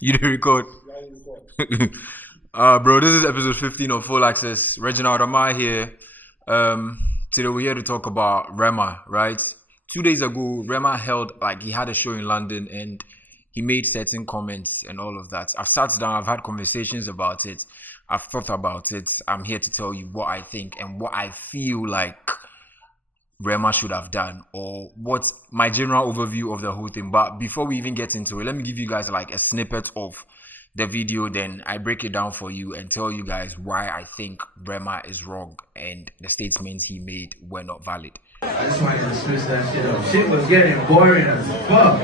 You didn't record. Bro, this is episode 15 of Full Access. Reginald Amar here. Today we're here to talk about Rema, right? 2 days ago, Rema he had a show in London and he made certain comments and all of that. I've sat down, I've had conversations about it. I've thought about it. I'm here to tell you what I think and what I feel like Rema should have done, or what's my general overview of the whole thing. But before we even get into it, let me give you guys like a snippet of the video, then I break it down for you and tell you guys why I think Rema is wrong and the statements he made were not valid. I just wanted to switch that shit up. Shit was getting boring as fuck.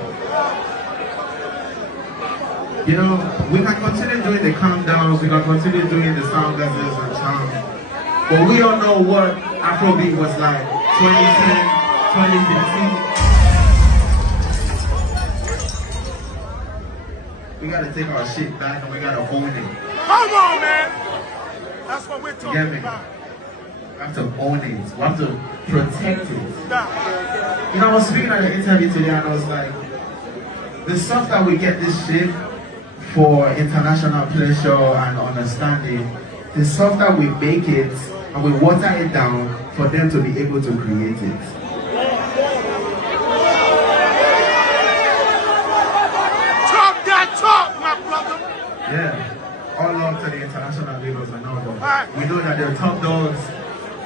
You know, we can continue doing the countdowns, we can continue doing the sound gazelles and charms, but we all know what Afrobeat was like 2010, 2015. We gotta take our shit back and we gotta own it. Come on, man! That's what we're talking about. We have to own it. We have to protect it. You know, I was speaking at the interview today and I was like, the stuff that we get this shit for international pleasure and understanding, the stuff that we make it and we water it down for them to be able to create it. Talk that talk, my brother! Yeah, all love to the international labels and all that. We know that they're top dogs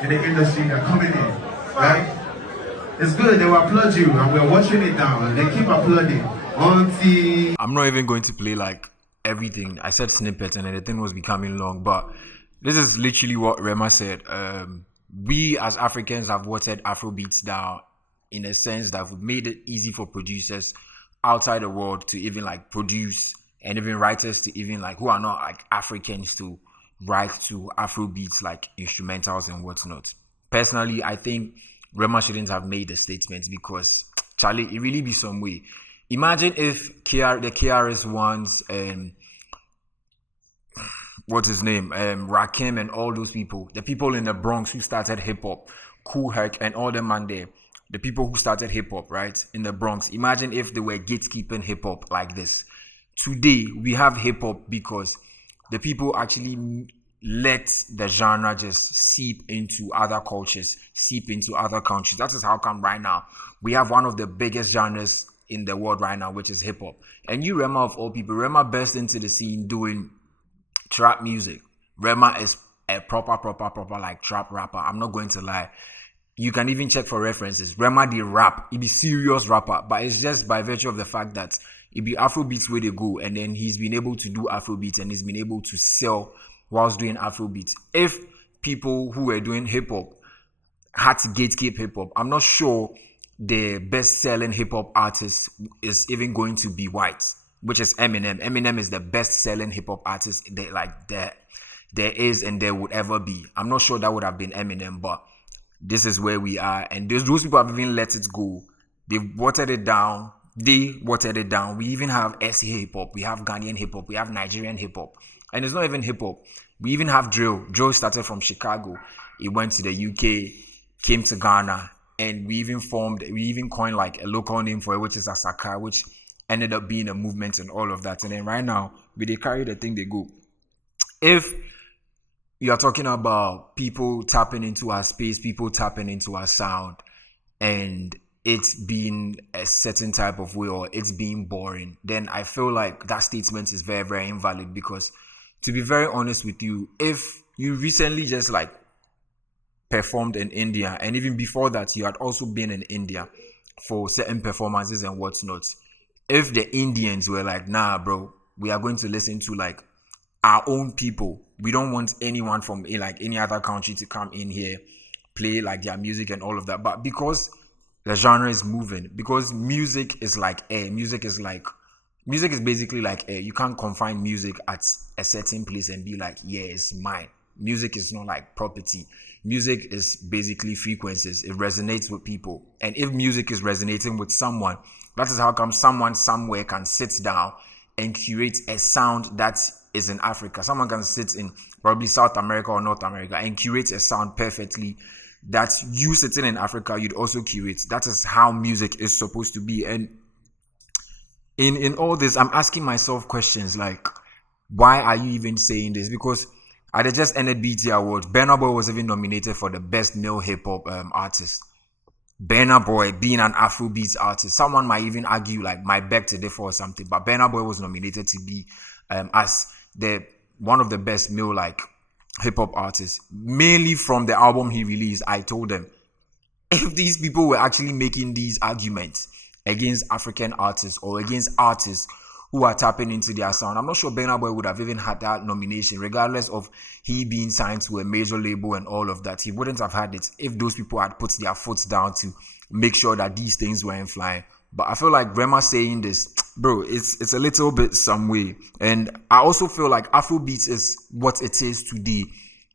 in the industry that are coming in, right? It's good, they will applaud you and we're watching it down and they keep applauding until... I'm not even going to play like everything. I said snippets and then the thing was becoming long, but this is literally what Rema said. We as Africans have watered Afrobeats down in a sense that we've made it easy for producers outside the world to even like produce, and even writers to even like who are not like Africans to write to Afrobeats like instrumentals and whatnot. Personally, I think Rema shouldn't have made the statements because Charlie, it really be some way. Imagine if the KRS ones and what's his name, Rakim and all those people, the people in the Bronx who started hip hop, Kool Herc and all them man there, the people who started hip hop, right, in the Bronx. Imagine if they were gatekeeping hip hop like this. Today we have hip hop because the people actually let the genre just seep into other cultures, seep into other countries. That is how come right now we have one of the biggest genres in the world right now, which is hip hop. And you, Rema of all people, Rema burst into the scene doing trap music. Rema is a proper like trap rapper. I'm not going to lie. You can even check for references. Rema the rap. He be serious rapper, but it's just by virtue of the fact that it be Afrobeats where they go, and then he's been able to do Afrobeats and he's been able to sell whilst doing Afrobeats. If people who were doing hip hop had to gatekeep hip hop, I'm not sure the best-selling hip-hop artist is even going to be white, which is Eminem. Eminem is the best-selling hip-hop artist there is and there would ever be. I'm not sure that would have been Eminem, but this is where we are. And those people have even let it go. They've watered it down. We even have SA hip-hop. We have Ghanaian hip-hop. We have Nigerian hip-hop. And it's not even hip-hop. We even have drill. Drill started from Chicago. It went to the UK, came to Ghana, and we even coined like a local name for it, which is Asaka, which ended up being a movement and all of that. And then right now, they carry the thing, they go. If you are talking about people tapping into our space, people tapping into our sound, and it's being a certain type of way or it's being boring, then I feel like that statement is very, very invalid. Because to be very honest with you, if you recently just like performed in India, and even before that you had also been in India for certain performances and whatnot, if the Indians were like, nah bro, we are going to listen to like our own people, we don't want anyone from like any other country to come in here, play like their music and all of that. But because the genre is moving, because music is like air, music is basically like air. You can't confine music at a certain place and be like, yeah, it's mine. Music is not like property. Music is basically frequencies. It resonates with people. And if music is resonating with someone, that is how come someone somewhere can sit down and curate a sound that is in Africa. Someone can sit in probably South America or North America and curate a sound perfectly that you sitting in Africa, you'd also curate. That is how music is supposed to be. And in all this, I'm asking myself questions like, why are you even saying this? Because at the just ended BT Awards, Burna Boy was even nominated for the best male hip hop artist. Burna Boy being an Afrobeats artist, someone might even argue like my beg to differ or something, but Burna Boy was nominated to be as the one of the best male like hip hop artists, mainly from the album he released. I told them, if these people were actually making these arguments against African artists or against artists who are tapping into their sound, I'm not sure Burna Boy would have even had that nomination, regardless of he being signed to a major label and all of that. He wouldn't have had it if those people had put their foot down to make sure that these things weren't flying. But I feel like Rema saying this, bro, it's a little bit some way. And I also feel like Afrobeats is what it is today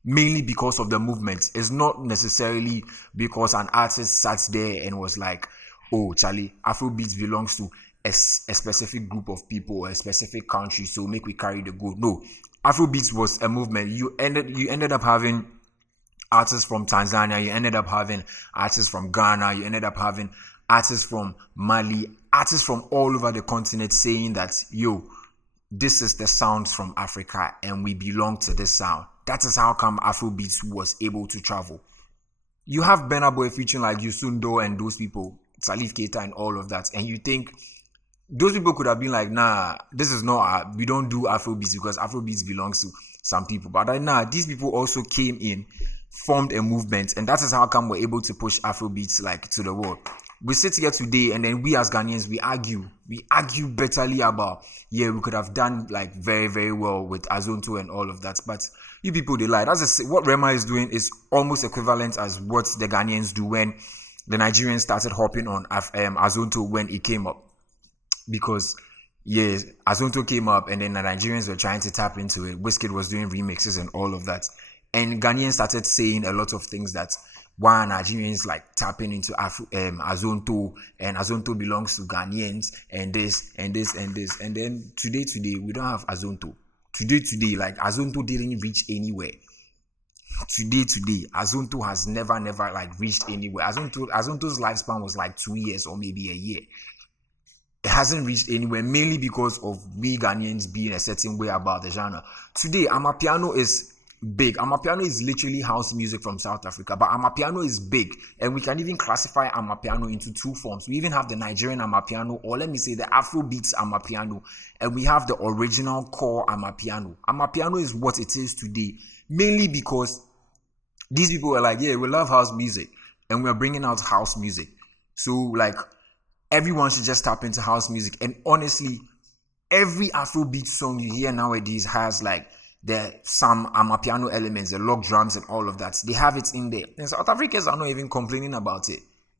mainly because of the movement. It's not necessarily because an artist sat there and was like, oh, Charlie, Afrobeats belongs to a specific group of people or a specific country, so make we carry the gold. No, Afrobeats was a movement. You ended up having artists from Tanzania, you ended up having artists from Ghana, you ended up having artists from Mali, artists from all over the continent saying that, yo, this is the sounds from Africa and we belong to this sound. That is how come Afrobeats was able to travel. You have Burna Boy featuring like Yusundo and those people, Salif Keita and all of that, and you think those people could have been like, nah, this is not, we don't do Afrobeats because Afrobeats belongs to some people. But nah, these people also came in, formed a movement, and that is how come we're able to push Afrobeats like to the world. We sit here today and then we as Ghanaians, we argue bitterly about, yeah, we could have done like very, very well with Azonto and all of that. But you people, they lie. What Rema is doing is almost equivalent as what the Ghanaians do when the Nigerians started hopping on Azonto when it came up. Because, yeah, Azonto came up and then the Nigerians were trying to tap into it. Wizkid was doing remixes and all of that. And Ghanaians started saying a lot of things that why Nigerians like tapping into Azonto, and Azonto belongs to Ghanaians and this and this and this. And then today we don't have Azonto. Today like Azonto didn't reach anywhere. Today Azonto has never like reached anywhere. Azonto's lifespan was like 2 years or maybe a year. It hasn't reached anywhere, mainly because of we Ghanaians being a certain way about the genre. Today, Amapiano is big. Amapiano is literally house music from South Africa, but Amapiano is big, and we can even classify Amapiano into two forms. We even have the Nigerian Amapiano, or let me say the Afrobeats Amapiano, and we have the original core Amapiano. Amapiano is what it is today, mainly because these people were like, yeah, we love house music, and we're bringing out house music. So, like, everyone should just tap into house music. And honestly, every Afrobeat song you hear nowadays has like some Amapiano elements, the log drums and all of that. They have it in there. And South Africans are not even complaining about it.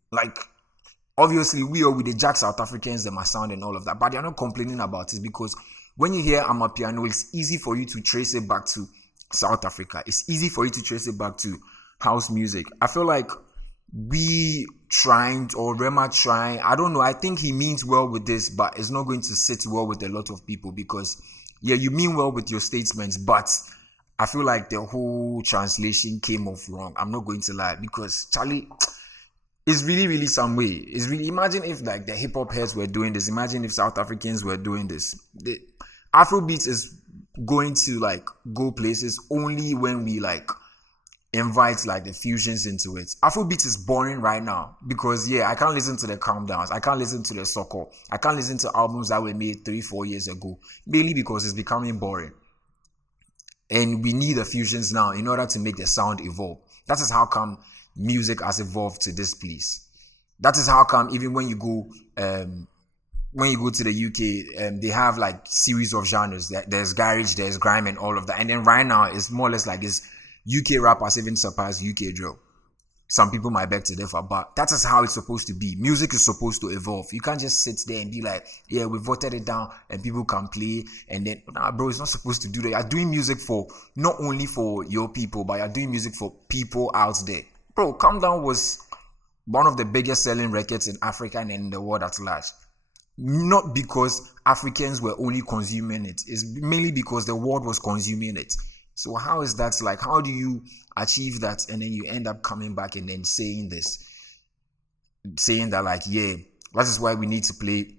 Like, obviously, we are with the Jack South Africans, the sound and all of that, but they're not complaining about it because when you hear Amapiano, it's easy for you to trace it back to South Africa. It's easy for you to trace it back to house music. I feel like we trying or Rema trying, I don't know, I think he means well with this, but it's not going to sit well with a lot of people because, yeah, you mean well with your statements, but I feel like the whole translation came off wrong. I'm not going to lie, because Charlie, it's really, really some way. It's really, imagine if like the hip hop heads were doing this. Imagine if South Africans were doing this. The Afrobeats is going to like go places only when we like invite like the fusions into it. Afrobeats is boring right now because, yeah, I can't listen to the calm downs. I can't listen to the soccer. I can't listen to albums that were made 3-4 years ago, mainly because it's becoming boring. And we need the fusions now in order to make the sound evolve. That is how come music has evolved to this place. That is how come even when you go to the UK, they have like series of genres. There's garage, there's grime, and all of that. And then right now it's more or less like this. UK rap has even surpassed UK drill. Some people might beg to differ, but that is how it's supposed to be. Music is supposed to evolve. You can't just sit there and be like, yeah, we voted it down and people can play. And then, nah, bro, it's not supposed to do that. You're doing music for, not only for your people, but you're doing music for people out there. Bro, Calm Down was one of the biggest selling records in Africa and in the world at large. Not because Africans were only consuming it. It's mainly because the world was consuming it. So how is that like? How do you achieve that? And then you end up coming back and then saying that like, yeah, that is why we need to play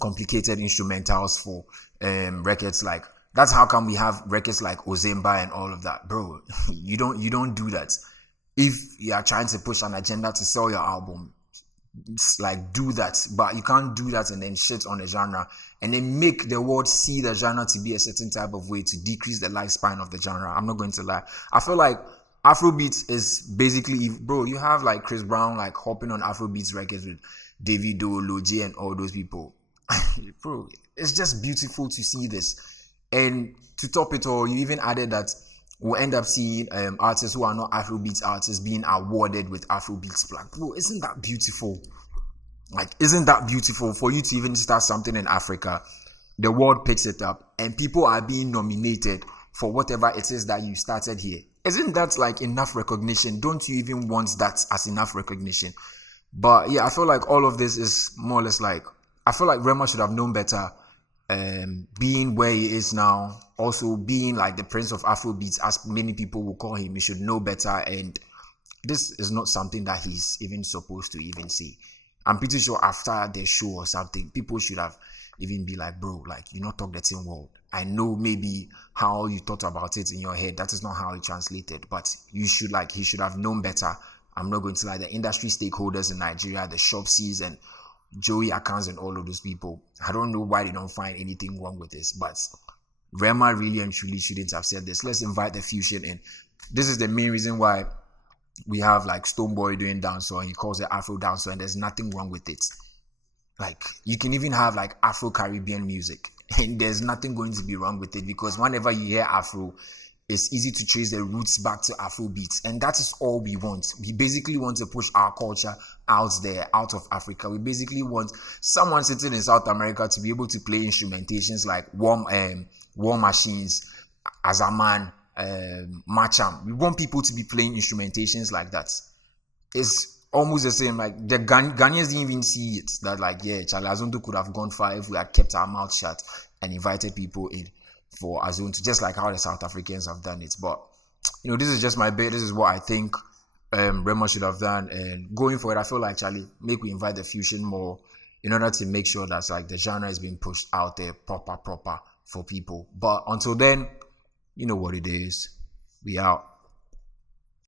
complicated instrumentals for records like. That's how come we have records like Ozemba and all of that, bro. You don't do that. If you are trying to push an agenda to sell your album, it's like do that, but you can't do that and then shit on the genre and then make the world see the genre to be a certain type of way to decrease the lifespan of the genre. I'm not going to lie. I feel like Afrobeats is basically, bro, you have like Chris Brown like hopping on Afrobeats records with Davido, Loj, and all those people. Bro, it's just beautiful to see this. And to top it all, you even added that we'll end up seeing artists who are not Afrobeats artists being awarded with Afrobeats plaque. Bro, isn't that beautiful? Like, isn't that beautiful for you to even start something in Africa? The world picks it up and people are being nominated for whatever it is that you started here. Isn't that like enough recognition? Don't you even want that as enough recognition? But yeah, I feel like all of this is more or less like, I feel like Rema should have known better. Being where he is now, also being like the Prince of Afrobeats, as many people will call him, he should know better. And this is not something that he's even supposed to even say. I'm pretty sure after the show or something, people should have even be like, bro, like, you not talk the same word. I know maybe how you thought about it in your head, that is not how it translated, but you should like, he should have known better. I'm not going to lie, the industry stakeholders in Nigeria, the Shopsies and Joey accounts and all of those people, I don't know why they don't find anything wrong with this, but Rema really and truly shouldn't have said this. Let's invite the fusion in. This is the main reason why we have like Stonebwoy doing dancehall and he calls it Afro dancehall, and there's nothing wrong with it. Like, you can even have like Afro-Caribbean music and there's nothing going to be wrong with it, because whenever you hear Afro, it's easy to trace the roots back to Afrobeats, and that is all we want. We basically want to push our culture out there, out of Africa. We basically want someone sitting in South America to be able to play instrumentations like War Machines, Azaman, Macham. We want people to be playing instrumentations like that. It's almost the same. Like the Ghanaians didn't even see it. That like, yeah, Charlie Azonto could have gone far if we had kept our mouth shut and invited people in for Azonto, just like how the South Africans have done it. But you know, this is just my bet. This is what I think Rema should have done. And going forward, I feel like, Charlie, make we invite the fusion more in order to make sure that like the genre is being pushed out there proper for people. But until then, you know what it is. We out.